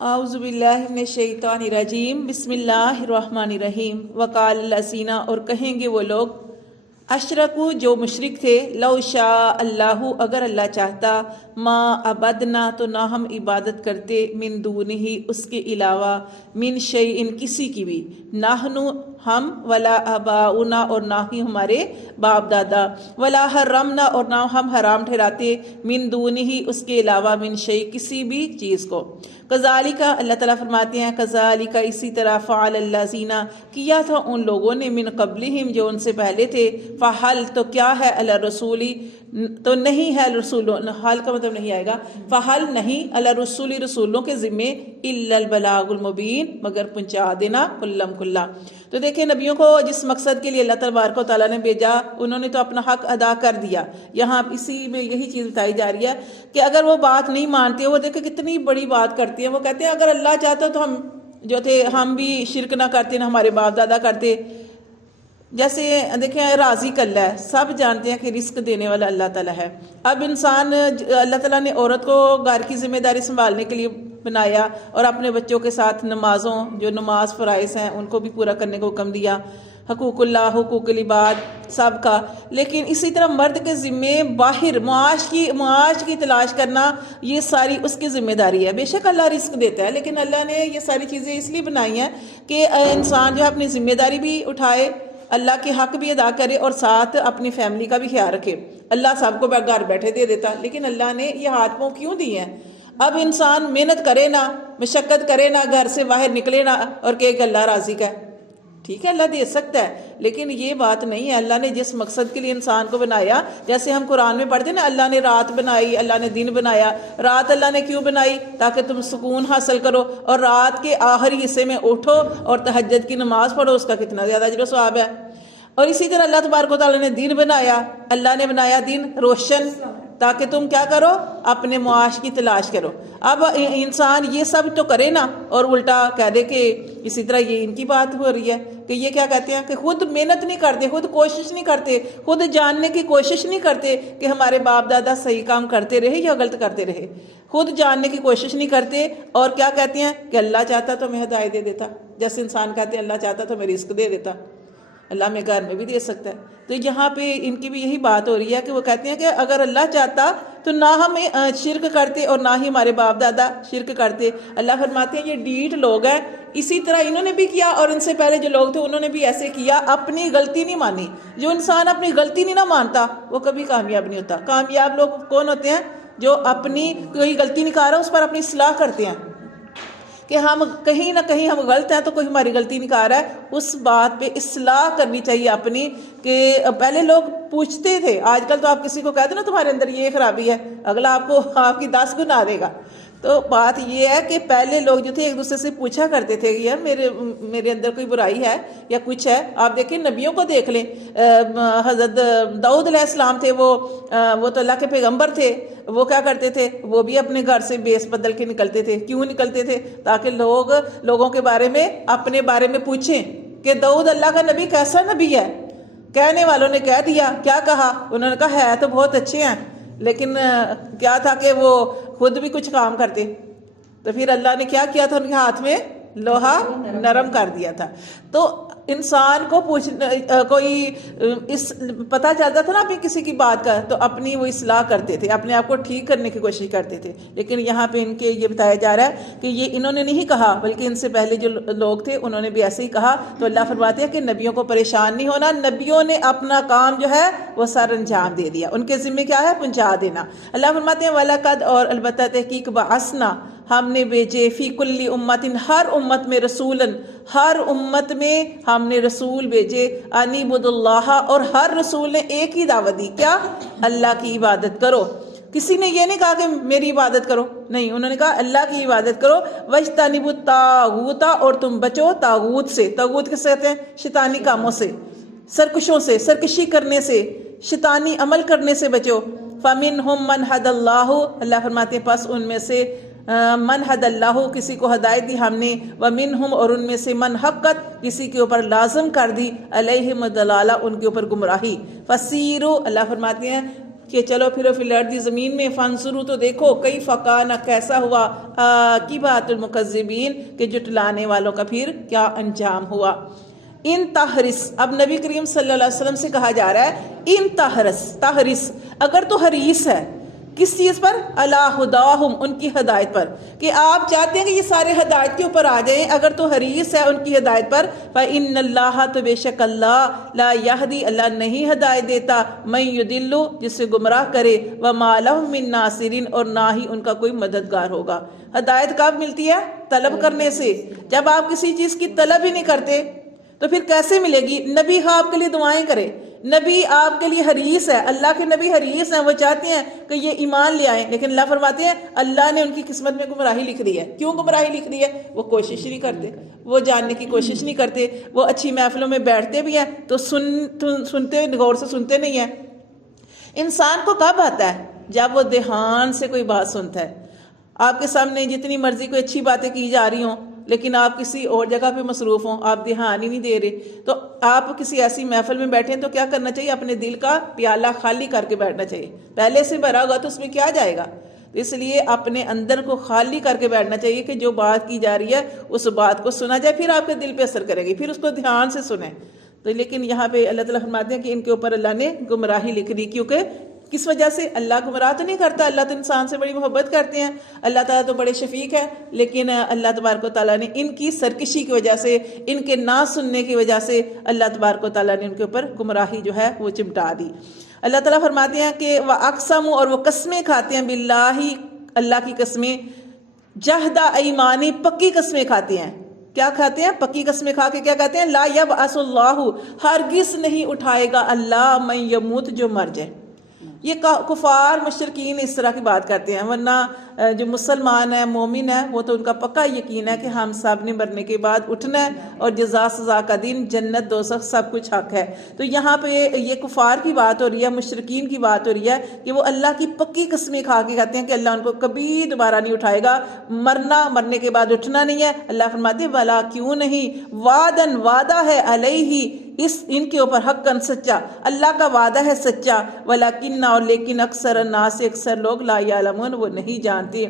اعوذ باللہ من الشیطان الرجیم بسم اللہ الرحمن الرحیم وقال الذین، اور کہیں گے وہ لوگ اشرکو جو مشرک تھے، لو شاء اللہ اگر اللہ چاہتا، ما عبدنا تو نہ ہم عبادت کرتے، من دونہ اس کے علاوہ، من شیء کسی کی بھی، نحنو ہم، ولا آباؤنا اور نہ ہی ہمارے باپ دادا، ولا حرمنا اور نہ ہم حرام ٹھہراتے، من دونہ اس کے علاوہ، من شیء کسی بھی چیز کو۔ کذالک اللہ تعالیٰ فرماتے ہیں کذالک اسی طرح، فعل الذین کیا تھا ان لوگوں نے، من قبلہم جو ان سے پہلے تھے، فحل تو کیا ہے، علی رسولی تو نہیں ہے، رسولوں حال کا مطلب نہیں آئے گا، فحل نہیں، علی رسولی رسولوں کے ذمے، الا البلاغ المبین مگر پہنچا دینا، کلم کلا۔ تو دیکھیں نبیوں کو جس مقصد کے لیے اللہ تبارک و تعالیٰ نے بھیجا، انہوں نے تو اپنا حق ادا کر دیا۔ یہاں اسی میں یہی چیز بتائی جا رہی ہے کہ اگر وہ بات نہیں مانتے، وہ دیکھیں کتنی بڑی بات کرتے ہیں، وہ کہتے ہیں اگر اللہ چاہتا تو ہم جو تھے ہم بھی شرک نہ کرتے، نہ ہمارے باپ دادا کرتے۔ جیسے دیکھیں راضی اللہ ہے، سب جانتے ہیں کہ رزق دینے والا اللہ تعالیٰ ہے۔ اب انسان، اللہ تعالیٰ نے عورت کو گھر کی ذمہ داری سنبھالنے کے لیے بنایا، اور اپنے بچوں کے ساتھ نمازوں، جو نماز فرائض ہیں ان کو بھی پورا کرنے کو حکم دیا، حقوق اللہ، حقوق العباد سب کا۔ لیکن اسی طرح مرد کے ذمے باہر معاش کی تلاش کرنا، یہ ساری اس کی ذمہ داری ہے۔ بے شک اللہ رزق دیتا ہے، لیکن اللہ نے یہ ساری چیزیں اس لیے بنائی ہیں کہ انسان جو ہے اپنی ذمہ داری بھی اٹھائے، اللہ کے حق بھی ادا کرے، اور ساتھ اپنی فیملی کا بھی خیال رکھے۔ اللہ سب کو گھر بیٹھے دے دیتا، لیکن اللہ نے یہ ہاتھ پاؤں کیوں دی ہیں؟ اب انسان محنت کرے نا، مشقت کرے نا، گھر سے باہر نکلے نا، اور کہ اللہ راضی کا ہے۔ ٹھیک ہے، اللہ دے سکتا ہے، لیکن یہ بات نہیں ہے۔ اللہ نے جس مقصد کے لیے انسان کو بنایا، جیسے ہم قرآن میں پڑھتے ہیں نا، اللہ نے رات بنائی، اللہ نے دن بنایا۔ رات اللہ نے کیوں بنائی؟ تاکہ تم سکون حاصل کرو، اور رات کے آخری حصے میں اٹھو اور تہجد کی نماز پڑھو، اس کا کتنا زیادہ اجر و ثواب ہے۔ اور اسی طرح اللہ تبارک و تعالیٰ نے دن بنایا، اللہ نے بنایا دن روشن، تاکہ تم کیا کرو، اپنے معاش کی تلاش کرو۔ اب انسان یہ سب تو کرے نا، اور الٹا کہہ دے کہ اسی طرح یہ ان کی بات ہو رہی ہے کہ یہ کیا کہتے ہیں کہ خود محنت نہیں کرتے، خود کوشش نہیں کرتے، خود جاننے کی کوشش نہیں کرتے کہ ہمارے باپ دادا صحیح کام کرتے رہے یا غلط کرتے رہے، خود جاننے کی کوشش نہیں کرتے، اور کیا کہتے ہیں کہ اللہ چاہتا تو میں ہدایت دے دیتا۔ جیسے انسان کہتے ہیں اللہ چاہتا تو میں رزق دے دیتا، اللہ میں گھر میں بھی دے سکتا ہے۔ تو یہاں پہ ان کی بھی یہی بات ہو رہی ہے کہ وہ کہتے ہیں کہ اگر اللہ چاہتا تو نہ ہم شرک کرتے، اور نہ ہی ہمارے باپ دادا شرک کرتے۔ اللہ فرماتے ہیں یہ ڈھیٹ لوگ ہیں، اسی طرح انہوں نے بھی کیا، اور ان سے پہلے جو لوگ تھے انہوں نے بھی ایسے کیا، اپنی غلطی نہیں مانی۔ جو انسان اپنی غلطی نہیں نہ مانتا وہ کبھی کامیاب نہیں ہوتا۔ کامیاب لوگ کون ہوتے ہیں؟ جو اپنی کوئی غلطی نہیں کر رہا، اس پر اپنی اصلاح کرتے ہیں کہ ہم کہیں نہ کہیں ہم غلط ہیں، تو کوئی ہماری غلطی نہیں کر رہا ہے، اس بات پہ اصلاح کرنی چاہیے اپنی۔ کہ پہلے لوگ پوچھتے تھے، آج کل تو آپ کسی کو کہتے نا تمہارے اندر یہ خرابی ہے، اگلا آپ کی 10 گنا دے گا۔ تو بات یہ ہے کہ پہلے لوگ جو تھے ایک دوسرے سے پوچھا کرتے تھے کہ یار میرے اندر کوئی برائی ہے یا کچھ ہے۔ آپ دیکھیں نبیوں کو دیکھ لیں، حضرت داؤد علیہ السلام تھے، وہ تو اللہ کے پیغمبر تھے، وہ کیا کرتے تھے؟ وہ بھی اپنے گھر سے بیس بدل کے نکلتے تھے۔ کیوں نکلتے تھے؟ تاکہ لوگوں کے بارے میں، اپنے بارے میں پوچھیں کہ داؤد اللہ کا نبی کیسا نبی ہے۔ کہنے والوں نے کہہ دیا، کیا کہا؟ انہوں نے کہا ہے تو بہت اچھے ہیں، لیکن کیا تھا کہ وہ خود بھی کچھ کام کرتے۔ تو پھر اللہ نے کیا کیا تھا؟ ان کے ہاتھ میں لوہا نرم کر دیا تھا۔ تو انسان کو کوئی پتہ چلتا تھا نا اپنی کسی کی بات کا، تو اپنی وہ اصلاح کرتے تھے، اپنے آپ کو ٹھیک کرنے کی کوشش کرتے تھے۔ لیکن یہاں پہ ان کے یہ بتایا جا رہا ہے کہ یہ انہوں نے نہیں کہا، بلکہ ان سے پہلے جو لوگ تھے انہوں نے بھی ایسے ہی کہا۔ تو اللہ فرماتے ہیں کہ نبیوں کو پریشان نہیں ہونا، نبیوں نے اپنا کام جو ہے وہ سر انجام دے دیا، ان کے ذمہ کیا ہے؟ پہنچا دینا۔ اللہ فرماتے ہیں وَلَقَدْ اور البتہ تحقیق بَعَثْنَا ہم نے بھیجے فی کل امت ہر امت میں رسولن، ہر امت میں ہم نے رسول بھیجے، ان اعبدوا اللہ، اور ہر رسول نے ایک ہی دعوت دی، کیا؟ اللہ کی عبادت کرو۔ کسی نے یہ نہیں کہا کہ میری عبادت کرو، نہیں، انہوں نے کہا اللہ کی عبادت کرو۔ وَاجْتَنِبُوا الطَّاغُوتَ اور تم بچو طاغوت سے۔ طاغوت کس سے کہتے ہیں؟ شیطانی کاموں سے، سرکشوں سے، سرکشی کرنے سے، شیطانی عمل کرنے سے بچو۔ فَمِنْهُمْ مَنْ هَدَى اللَّهُ اللہ فرماتے ہیں پس ان میں سے من حد اللہ کسی کو ہدایت دی ہم نے، ومنہم اور ان میں سے من حقت کسی کے اوپر لازم کر دی، علیہم الضلالہ ان کے اوپر گمراہی۔ فسیرو اللہ فرماتے ہیں کہ چلو پھرو فی الارض زمین میں، فانظروا تو دیکھو کیف کان کیسا ہوا عاقبۃ المکذبین کہ جھٹلانے والوں کا پھر کیا انجام ہوا۔ ان تحرس، اب نبی کریم صلی اللہ علیہ وسلم سے کہا جا رہا ہے ان تحرس اگر تو حریص ہے کس چیز پر؟ علی ہداہم، ان کی ہدایت پر، کہ آپ چاہتے ہیں کہ یہ سارے ہدایت کے اوپر آ جائیں، اگر تو حریص ہے ان کی ہدایت پر، فإن اللہ، تو بے شک اللہ، لا یہدی، اللہ نہیں ہدایت دیتا، من یضل، جسے گمراہ کرے، وما لہم من ناصرین، اور نہ ہی ان کا کوئی مددگار ہوگا۔ ہدایت کب ملتی ہے؟ طلب کرنے سے۔ جب آپ کسی چیز کی طلب ہی نہیں کرتے تو پھر کیسے ملے گی؟ نبی آپ کے لیے دعائیں کرے، نبی آپ کے لیے حریص ہے، اللہ کے نبی حریص ہیں، وہ چاہتے ہیں کہ یہ ایمان لے آئیں، لیکن اللہ فرماتے ہیں اللہ نے ان کی قسمت میں گمراہی لکھ دی ہے۔ کیوں گمراہی لکھ دی ہے؟ وہ کوشش نہیں کرتے، وہ جاننے کی کوشش نہیں کرتے، وہ اچھی محفلوں میں بیٹھتے بھی ہیں تو سنتے غور سے سنتے نہیں ہیں۔ انسان کو کب آتا ہے؟ جب وہ دھیان سے کوئی بات سنتا ہے۔ آپ کے سامنے جتنی مرضی کوئی اچھی باتیں کی جا رہی ہوں، لیکن آپ کسی اور جگہ پہ مصروف ہوں، آپ دھیان ہی نہیں دے رہے، تو آپ کسی ایسی محفل میں بیٹھیں تو کیا کرنا چاہیے؟ اپنے دل کا پیالہ خالی کر کے بیٹھنا چاہیے۔ پہلے سے بھرا ہوگا تو اس میں کیا جائے گا؟ اس لیے اپنے اندر کو خالی کر کے بیٹھنا چاہیے کہ جو بات کی جا رہی ہے اس بات کو سنا جائے، پھر آپ کے دل پہ اثر کرے گی، پھر اس کو دھیان سے سنیں۔ تو لیکن یہاں پہ اللہ تعالیٰ فرماتے ہیں کہ ان کے اوپر اللہ نے گمراہی لکھ دی، کیونکہ کس وجہ سے؟ اللہ گمراہ تو نہیں کرتا، اللہ تو انسان سے بڑی محبت کرتے ہیں، اللہ تعالیٰ تو بڑے شفیق ہے، لیکن اللہ تبارک و تعالیٰ نے ان کی سرکشی کی وجہ سے، ان کے نہ سننے کی وجہ سے اللہ تبارک و تعالیٰ نے ان کے اوپر گمراہی جو ہے وہ چمٹا دی۔ اللہ تعالیٰ فرماتے ہیں کہ وَأَقْسَمُوا، اور وہ قسمیں کھاتے ہیں، باللہ، اللہ کی قسمیں، جہد ایمانی، پکی قسمیں کھاتے ہیں۔ کیا کھاتے ہیں؟ پکی قسمیں کھا کے کیا کہتے ہیں؟ لا یبعث اللہ، ہرگز نہیں اٹھائے گا اللہ، من یموت، جو مر جائے۔ یہ کفار مشرکین اس طرح کی بات کرتے ہیں، ورنہ جو مسلمان ہے، مومن ہے، وہ تو ان کا پکا یقین ہے کہ ہم سب نے مرنے کے بعد اٹھنا ہے، اور جزا سزا کا دن، جنت دوزخ سب کچھ حق ہے۔ تو یہاں پہ یہ کفار کی بات ہو رہی ہے، مشرکین کی بات ہو رہی ہے کہ وہ اللہ کی پکی قسمیں کھا کے کہتے ہیں کہ اللہ ان کو کبھی دوبارہ نہیں اٹھائے گا، مرنے کے بعد اٹھنا نہیں ہے۔ اللہ فرماتے ہیں بلا، کیوں نہیں، وعدن، وعدہ ہے، علیہ، ان کے اوپر، حقاً، سچا، اللہ کا وعدہ ہے سچا، ولیکن، اور لیکن، اکثر الناس، اکثر لوگ، لا یعلمون، وہ نہیں جانتے۔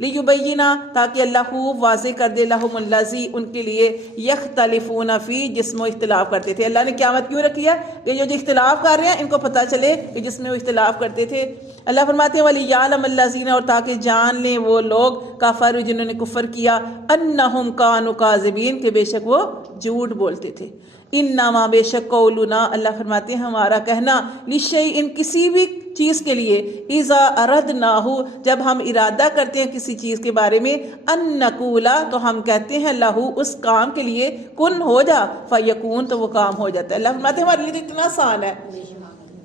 لیبینہ، تاکہ اللہ خوب واضح کر دے، لہم الذی، ان کے لیے، یختلفون فی، جس میں اختلاف کرتے تھے۔ اللہ نے قیامت کیوں رکھی ہے؟ کہ جو اختلاف کر رہے ہیں ان کو پتہ چلے کہ جس میں وہ اختلاف کرتے تھے۔ اللہ فرماتے ہیں وَلِيَعْلَمَ الَّذِينَ، اور تاکہ جان لیں وہ لوگ، کفروا، جنہوں نے کفر کیا، انہم کانوا کاذبین، کہ بے شک وہ جھوٹ بولتے تھے۔ انما، بے شک، قولنا، اللہ فرماتے ہیں ہمارا کہنا، لشیء، کسی بھی چیز کے لیے، اذا اردناہ، جب ہم ارادہ کرتے ہیں کسی چیز کے بارے میں، ان نقولا، تو ہم کہتے ہیں، لہو، اس کام کے لیے، کن، ہو جا، فیکون، تو وہ کام ہو جاتا ہے۔ اللہ فرماتے ہیں ہمارے لیے اتنا آسان ہے،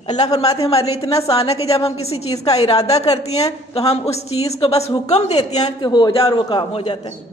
اللہ فرماتے ہیں ہمارے لیے اتنا آسان ہے کہ جب ہم کسی چیز کا ارادہ کرتے ہیں تو ہم اس چیز کو بس حکم دیتے ہیں کہ ہو جا، اور وہ کام ہو جاتا ہے۔